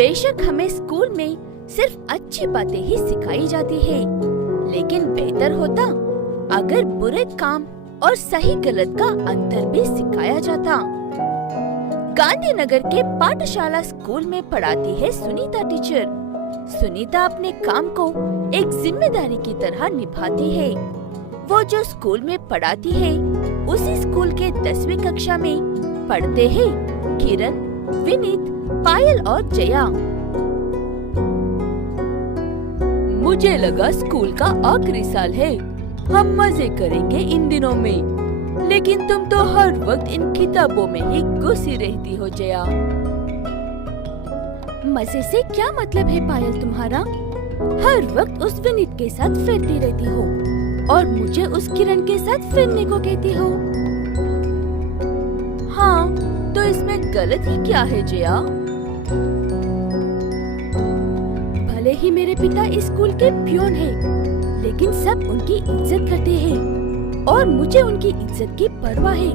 बेशक हमें स्कूल में सिर्फ अच्छी बातें ही सिखाई जाती है, लेकिन बेहतर होता अगर बुरे काम और सही गलत का अंतर भी सिखाया जाता। गांधीनगर के पाठशाला स्कूल में पढ़ाती है सुनीता टीचर। सुनीता अपने काम को एक जिम्मेदारी की तरह निभाती है। वो जो स्कूल में पढ़ाती है उसी स्कूल के 10वीं कक्षा में पढ़ते हैं किरण, विनीत, पायल और जया। मुझे लगा स्कूल का आखिरी साल है, हम मजे करेंगे इन दिनों में, लेकिन तुम तो हर वक्त इन किताबों में ही घुसी रहती हो जया। मजे से क्या मतलब है पायल तुम्हारा? हर वक्त उस विनीत के साथ फिरती रहती हो और मुझे उस किरण के साथ फिरने को कहती हो। हाँ, तो इसमें गलत ही क्या है जया? भले ही मेरे पिता इस स्कूल के पियोन हैं, लेकिन सब उनकी इज्जत करते हैं और मुझे उनकी इज्जत की परवाह है।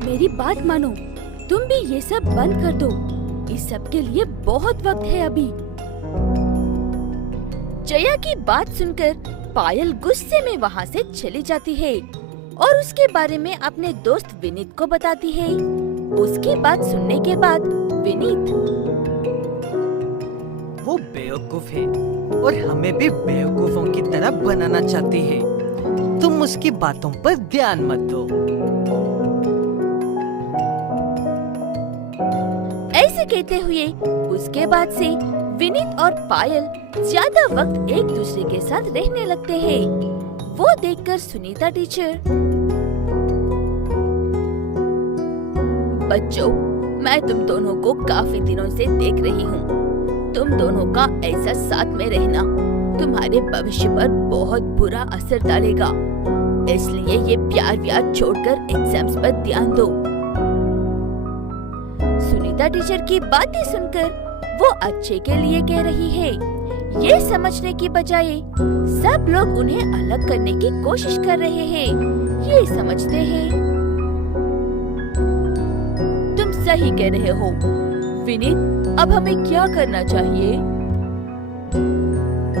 मेरी बात मानो, तुम भी ये सब बंद कर दो। इस सब के लिए बहुत वक्त है अभी। जया की बात सुनकर पायल गुस्से में वहाँ से चली जाती है और उसके बारे में अपने दोस्त विनीत को बताती है। उसकी बात सुनने के बाद विनीत, वो बेवकूफ है और हमें भी बेवकूफों की तरह बनाना चाहती है। तुम उसकी बातों पर ध्यान मत दो। ऐसे कहते हुए उसके बाद से विनीत और पायल ज्यादा वक्त एक दूसरे के साथ रहने लगते हैं। वो देखकर सुनीता टीचर, बच्चों, मैं तुम दोनों को काफी दिनों से देख रही हूँ। तुम दोनों का ऐसा साथ में रहना तुम्हारे भविष्य पर बहुत बुरा असर डालेगा, इसलिए ये प्यार छोड़कर एग्जाम्स पर ध्यान दो। सुनीता टीचर की बातें सुनकर वो अच्छे के लिए कह रही है। ये समझने की बजाय सब लोग उन्हें अलग करने की कोशिश कर रहे हैं। ये समझते हैं। तुम सही कह रहे हो विनीत, अब हमें क्या करना चाहिए?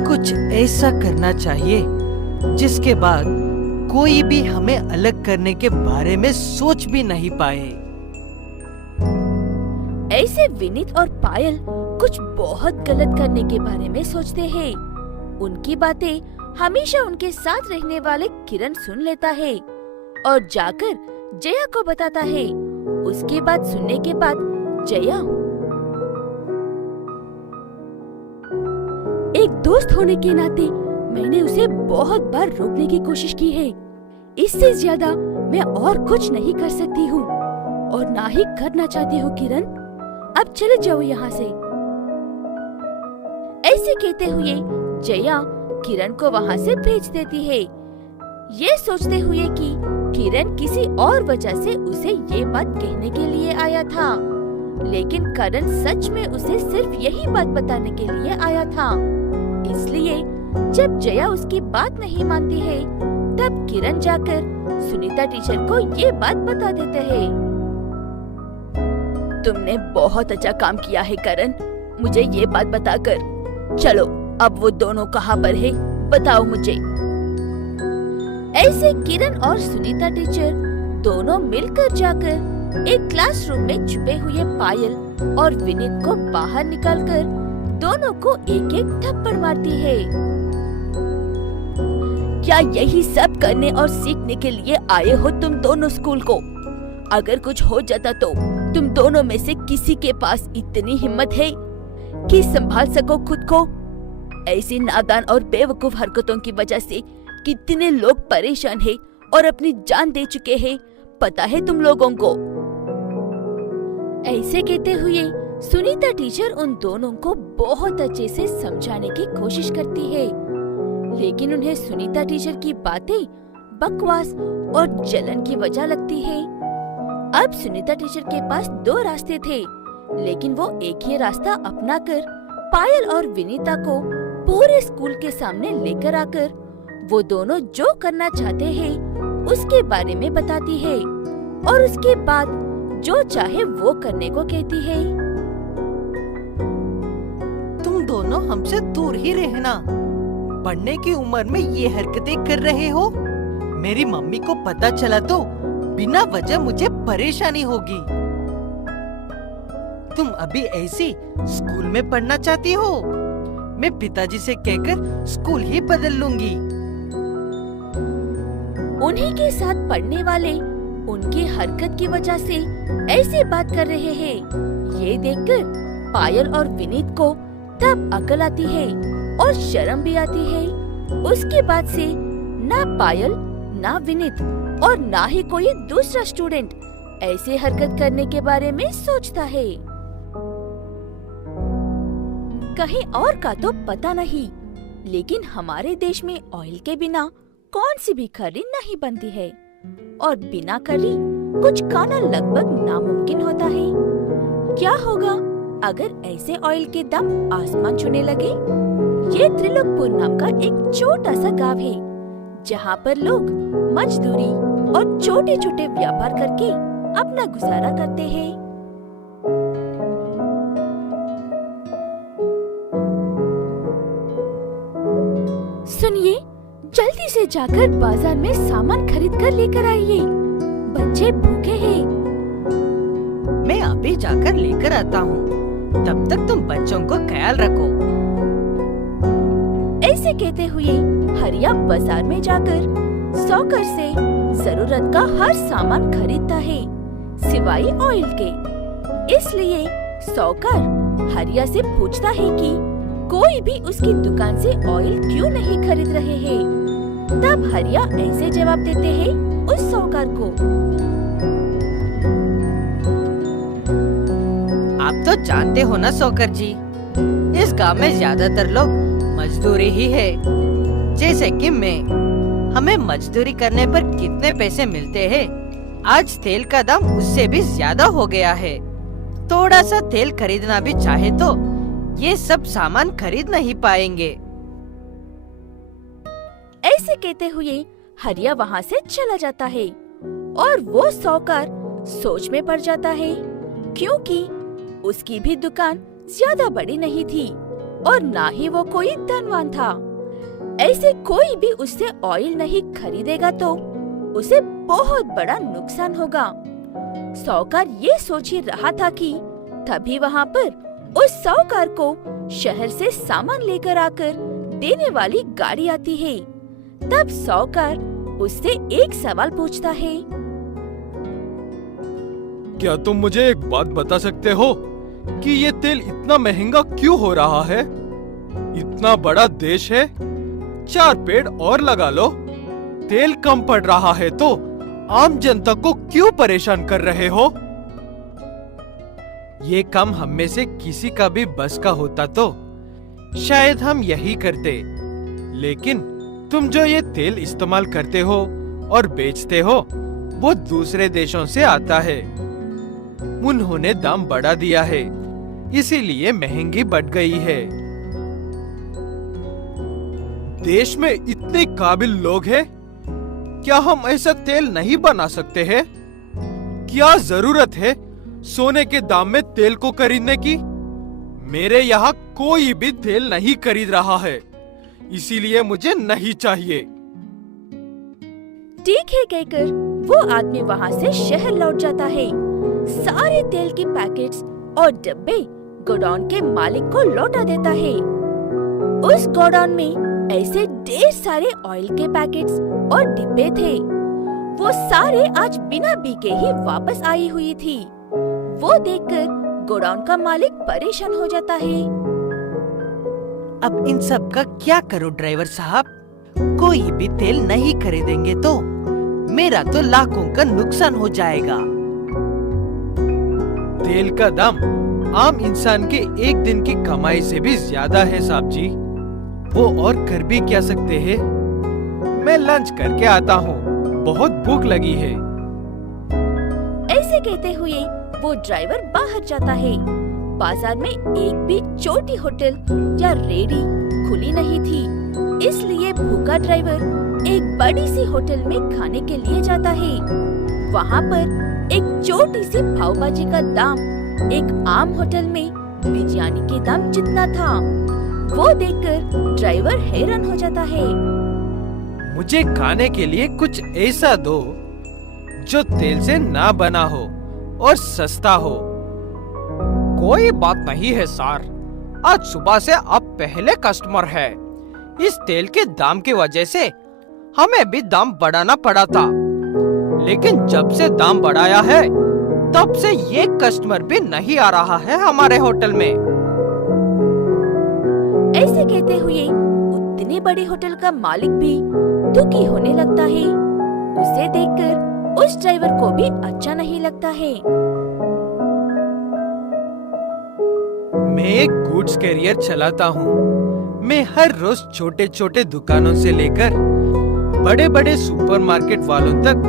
कुछ ऐसा करना चाहिए जिसके बाद कोई भी हमें अलग करने के बारे में सोच भी नहीं पाए। ऐसे विनीत और पायल कुछ बहुत गलत करने के बारे में सोचते हैं। उनकी बातें हमेशा उनके साथ रहने वाले किरण सुन लेता है और जाकर जया को बताता है। उसकी बात सुनने के बाद जया, एक दोस्त होने के नाते मैंने उसे बहुत बार रोकने की कोशिश की है। इससे ज्यादा मैं और कुछ नहीं कर सकती हूँ और ना ही करना चाहती हूँ किरण। अब चले जाओ यहाँ से। ऐसे कहते हुए जया किरण को वहाँ से भेज देती है, ये सोचते हुए कि किरण किसी और वजह से उसे ये बात कहने के लिए आया था, लेकिन करण सच में उसे सिर्फ यही बात बताने के लिए आया था। इसलिए जब जया उसकी बात नहीं मानती है, तब किरण जाकर सुनीता टीचर को ये बात बता देते हैं। तुमने बहुत अच्छा काम किया है करण, मुझे ये बात बताकर। चलो अब वो दोनों कहाँ पर है, बताओ मुझे। ऐसे किरण और सुनीता टीचर दोनों मिलकर जाकर एक क्लासरूम में छुपे हुए पायल और विनीत को बाहर निकालकर दोनों को एक एक थप्पड़ मारती है। क्या यही सब करने और सीखने के लिए आए हो तुम दोनों स्कूल को? अगर कुछ हो जाता तो तुम दोनों में से किसी के पास इतनी हिम्मत है कि संभाल सको खुद को? ऐसी नादान और बेवकूफ हरकतों की वजह से कितने लोग परेशान हैं और अपनी जान दे चुके हैं, पता है तुम लोगों को? ऐसे कहते हुए सुनीता टीचर उन दोनों को बहुत अच्छे से समझाने की कोशिश करती है, लेकिन उन्हें सुनीता टीचर की बातें बकवास और जलन की वजह लगती है। अब सुनीता टीचर के पास दो रास्ते थे, लेकिन वो एक ही रास्ता अपनाकर पायल और विनीता को पूरे स्कूल के सामने लेकर आकर वो दोनों जो करना चाहते हैं उसके बारे में बताती है और उसके बाद जो चाहे वो करने को कहती है। दोनों हमसे दूर ही रहना। पढ़ने की उम्र में ये हरकतें कर रहे हो। मेरी मम्मी को पता चला तो बिना वजह मुझे परेशानी होगी। तुम अभी ऐसी स्कूल में पढ़ना चाहती हो? मैं पिताजी से कहकर स्कूल ही बदल लूंगी। उन्हीं के साथ पढ़ने वाले उनकी हरकत की वजह से ऐसी बात कर रहे हैं। ये देखकर पायल और विनीत को तब अकल आती है और शर्म भी आती है। उसके बाद से ना पायल, ना विनीत और ना ही कोई दूसरा स्टूडेंट ऐसे हरकत करने के बारे में सोचता है। कहीं और का तो पता नहीं, लेकिन हमारे देश में ऑयल के बिना कौन सी भी करी नहीं बनती है और बिना करी कुछ खाना लगभग नामुमकिन होता है। क्या होगा अगर ऐसे ऑयल के दाम आसमान छूने लगे? ये त्रिलोकपुर नाम का एक छोटा सा गांव है, जहाँ पर लोग मजदूरी और छोटे छोटे व्यापार करके अपना गुजारा करते हैं। सुनिए, जल्दी से जाकर बाजार में सामान खरीद कर लेकर आइए। बच्चे भूखे हैं। मैं अभी जाकर लेकर आता हूँ। तब तक तुम बच्चों को ख्याल रखो। ऐसे कहते हुए हरिया बाजार में जाकर सौकर से जरूरत का हर सामान खरीदता है, सिवाय ऑयल के। इसलिए सौकर हरिया से पूछता है कि कोई भी उसकी दुकान से ऑयल क्यों नहीं खरीद रहे हैं। तब हरिया ऐसे जवाब देते हैं उस सौकार को। आप तो जानते हो ना सौकर जी, इस गांव में ज्यादातर लोग मजदूरी ही है। जैसे कि मैं, हमें मजदूरी करने पर कितने पैसे मिलते हैं? आज तेल का दाम उससे भी ज्यादा हो गया है। थोड़ा सा तेल खरीदना भी चाहे तो ये सब सामान खरीद नहीं पाएंगे। ऐसे कहते हुए हरिया वहाँ से चला जाता है और वो सौकार सोच में पड़ जाता है, क्योंकि उसकी भी दुकान ज्यादा बड़ी नहीं थी और ना ही वो कोई धनवान था। ऐसे कोई भी उससे ऑयल नहीं खरीदेगा तो उसे बहुत बड़ा नुकसान होगा। सौकार ये सोच ही रहा था कि तभी वहाँ पर उस सौकार को शहर से सामान लेकर आकर देने वाली गाड़ी आती है। तब सौकार उससे एक सवाल पूछता है। क्या तुम मुझे एक बात बता सकते हो कि ये तेल इतना महंगा क्यों हो रहा है? इतना बड़ा देश है, 4 पेड़ और लगा लो। तेल कम पड़ रहा है तो आम जनता को क्यों परेशान कर रहे हो? ये काम हम में से किसी का भी बस का होता तो शायद हम यही करते। लेकिन तुम जो ये तेल इस्तेमाल करते हो और बेचते हो वो दूसरे देशों से आता है। उन्होंने दाम बढ़ा दिया है, इसीलिए महंगी बढ़ गई है। देश में इतने काबिल लोग हैं, क्या हम ऐसा तेल नहीं बना सकते हैं? क्या जरूरत है सोने के दाम में तेल को खरीदने की? मेरे यहाँ कोई भी तेल नहीं खरीद रहा है, इसीलिए मुझे नहीं चाहिए। ठीक है कहकर वो आदमी वहाँ से शहर लौट जाता है। सारे तेल के पैकेट्स और डब्बे गोडाउन के मालिक को लौटा देता है। उस गोडाउन में ऐसे ढेर सारे ऑयल के पैकेट्स और डिब्बे थे। वो सारे आज बिना बिके ही वापस आई हुई थी। वो देखकर गोडाउन का मालिक परेशान हो जाता है। अब इन सब का क्या करूं ड्राइवर साहब? कोई भी तेल नहीं खरीदेंगे तो मेरा तो लाखों का नुकसान हो जाएगा। तेल का दाम आम इंसान के एक दिन की कमाई से भी ज्यादा है साहब जी। वो और कर भी क्या सकते हैं? मैं लंच करके आता हूँ, बहुत भूख लगी है। ऐसे कहते हुए वो ड्राइवर बाहर जाता है। बाजार में एक भी छोटी होटल या रेडी खुली नहीं थी, इसलिए भूखा ड्राइवर एक बड़ी सी होटल में खाने के लिए जाता है। वहाँ पर एक छोटी सी पाव भाजी का दाम एक आम होटल में बिरयानी के दाम जितना था। वो देखकर ड्राइवर हैरान हो जाता है। मुझे खाने के लिए कुछ ऐसा दो जो तेल से ना बना हो और सस्ता हो। कोई बात नहीं है सर, आज सुबह से आप पहले कस्टमर है। इस तेल के दाम की वजह से हमें भी दाम बढ़ाना पड़ा था, लेकिन जब से दाम बढ़ाया है तब से ये कस्टमर भी नहीं आ रहा है हमारे होटल में। ऐसे कहते हुए उतने बड़े होटल का मालिक भी दुखी होने लगता है। उसे देखकर उस ड्राइवर को भी अच्छा नहीं लगता है। मैं एक गुड्स कैरियर चलाता हूँ। मैं हर रोज छोटे छोटे दुकानों से लेकर बड़े बड़े सुपरमार्केट वालों तक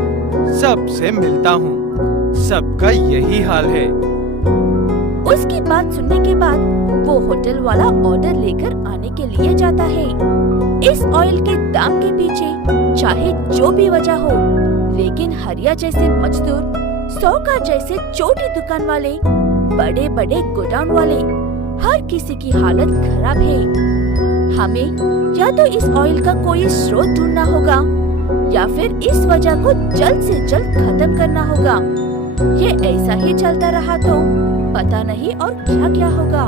सबसे मिलता हूँ। सबका यही हाल है। उसकी बात सुनने के बाद वो होटल वाला ऑर्डर लेकर आने के लिए जाता है। इस ऑयल के दाम के पीछे चाहे जो भी वजह हो, लेकिन हरिया जैसे मजदूर, सौकर जैसे छोटी दुकान वाले, बड़े बड़े गोडाउन वाले, हर किसी की हालत खराब है। हमें या तो इस ऑयल का कोई स्रोत ढूंढना होगा या फिर इस वजह को जल्द से जल्द खत्म करना होगा। ये ऐसा ही चलता रहा तो पता नहीं और क्या क्या होगा।